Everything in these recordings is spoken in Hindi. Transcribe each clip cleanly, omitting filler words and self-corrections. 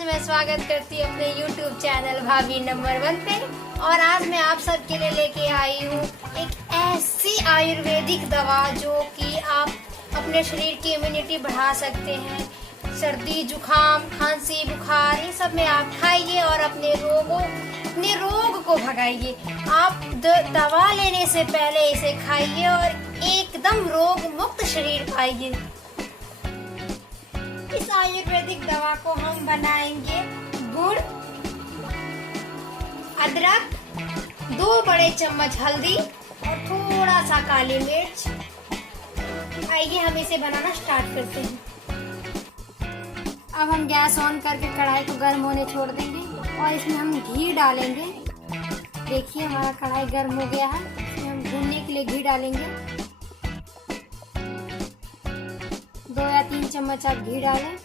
आज मैं स्वागत करती हूँ अपने YouTube चैनल भाभी नंबर 1 पे। और आज मैं आप सबके लिए लेके आई हूँ एक ऐसी आयुर्वेदिक दवा जो कि आप अपने शरीर की इम्यूनिटी बढ़ा सकते हैं। सर्दी जुकाम खांसी बुखार ये सब में आप खाइए और अपने रोग को भगाइए। आप दवा लेने से पहले इसे खाइए और एकदम रोग मुक्त शरीर पाइए। इस आयुर्वेदिक दवा को हम बनाएंगे गुड़, अदरक, 2 बड़े चम्मच हल्दी और थोड़ा सा काली मिर्च। आइए हम इसे बनाना स्टार्ट करते हैं। अब हम गैस ऑन करके कढ़ाई को गर्म होने छोड़ देंगे और इसमें हम घी डालेंगे। देखिए हमारा कढ़ाई गर्म हो गया है। इसमें हम भूनने के लिए घी डालेंगे। 2 या 3 चम्मच आप घी डालें।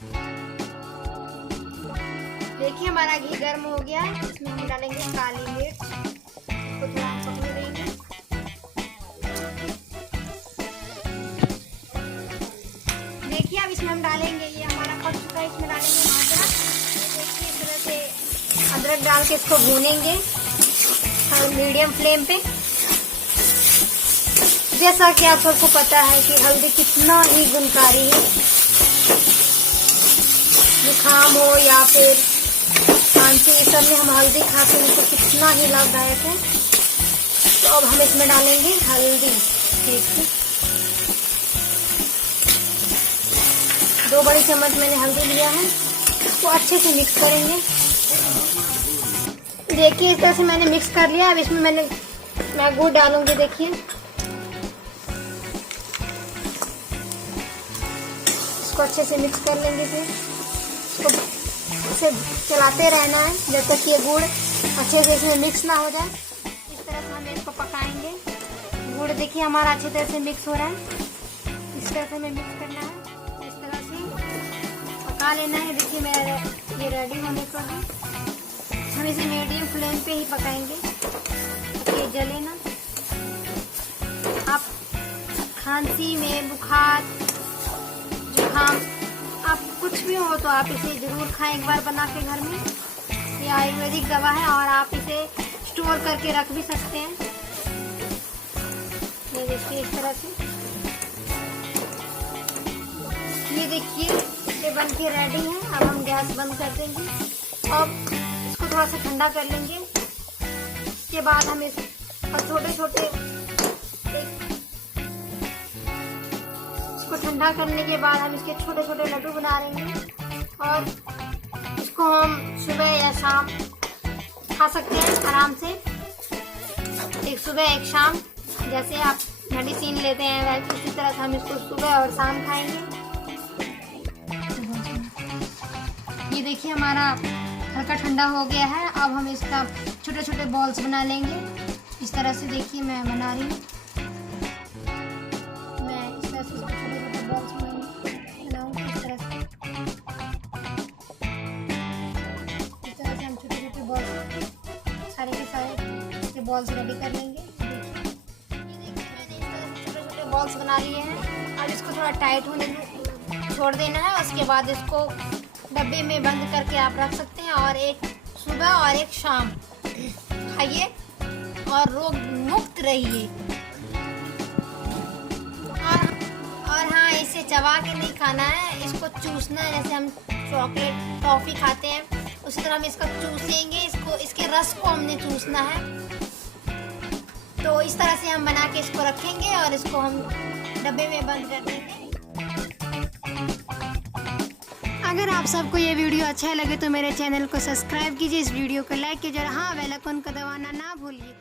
देखिए हमारा घी गर्म हो गया है। इसमें हम डालेंगे काली मिर्च तो थोड़ा पकने देंगे। देखिए अब इसमें हम डालेंगे, ये हमारा पक चुका है, इसमें डालेंगे अदरक। देखिए इस तरह से अदरक डाल के इसको भूनेंगे मीडियम फ्लेम पे। जैसा कि आप सबको पता है कि हल्दी कितना ही गुणकारी है। जुकाम हो या फिर खांसी इस सब में हम हल्दी खाते हैं तो कितना ही लाभदायक है। तो अब हम इसमें डालेंगे हल्दी। देखिए 2 बड़ी चम्मच मैंने हल्दी लिया है। तो अच्छे से मिक्स करेंगे। देखिए इस तरह से मैंने मिक्स कर लिया। अब इसमें मैं गुड़ डालूंगी। देखिए इसको अच्छे से मिक्स कर लेंगे। फिर इसको इसे चलाते रहना है जब तक ये गुड़ अच्छे से इसमें मिक्स ना हो जाए। इस तरह से हम इसको पकाएंगे। गुड़ देखिए हमारा अच्छी तरह से मिक्स हो रहा है। इस तरह से हमें मिक्स करना है। इस तरह से पका लेना है। देखिए मेरा ये रेडी होने को है। हम इसे मीडियम फ्लेम पे ही पकाएंगे, ये जले ना। आप खांसी में बुखार जुकाम आप कुछ भी हो तो आप इसे जरूर खाएं एक बार बना के घर में। ये आयुर्वेदिक दवा है और आप इसे स्टोर करके रख भी सकते हैं। ये देखिए इस तरह से ये देखिए ये बन के रेडी है। अब हम गैस बंद कर देंगे और इसको थोड़ा सा ठंडा कर लेंगे। इसके बाद हम इस छोटे इसको ठंडा करने के बाद हम इसके छोटे छोटे लड्डू बना लेंगे और इसको हम सुबह या शाम खा सकते हैं आराम से। एक सुबह एक शाम, जैसे आप मेडिसिन लेते हैं वैसे इसी तरह से हम इसको सुबह और शाम खाएंगे। ये देखिए हमारा हल्का ठंडा हो गया है। अब हम इसका छोटे छोटे बॉल्स बना लेंगे। इस तरह से देखिए मैं बना रही हूँ। मैं इस तरह से छोटे छोटे बॉल्स बनाऊंगी। इस तरह से हम छोटे छोटे बॉल्स सारे के सारे बॉल्स रेडी कर लेंगे। ये देखिए मैंने इस तरह से छोटे छोटे बॉल्स बना लिए हैं। अब इसको थोड़ा टाइट होने छोड़ देना है। उसके बाद इसको डब्बे में बंद करके आप रख सकते हैं और एक सुबह और एक शाम खाइए और रोग मुक्त रहिए। और हाँ, इसे चबा के नहीं खाना है, इसको चूसना है। जैसे हम चॉकलेट टॉफी खाते हैं उसी तरह हम इसका चूसेंगे। इसको इसके रस को हमने चूसना है। तो इस तरह से हम बना के इसको रखेंगे और इसको हम डब्बे में बंद कर देंगे। अगर आप सबको ये वीडियो अच्छा लगे तो मेरे चैनल को सब्सक्राइब कीजिए, इस वीडियो को लाइक कीजिए। हाँ, बेल आइकन को दबाना ना भूलिए।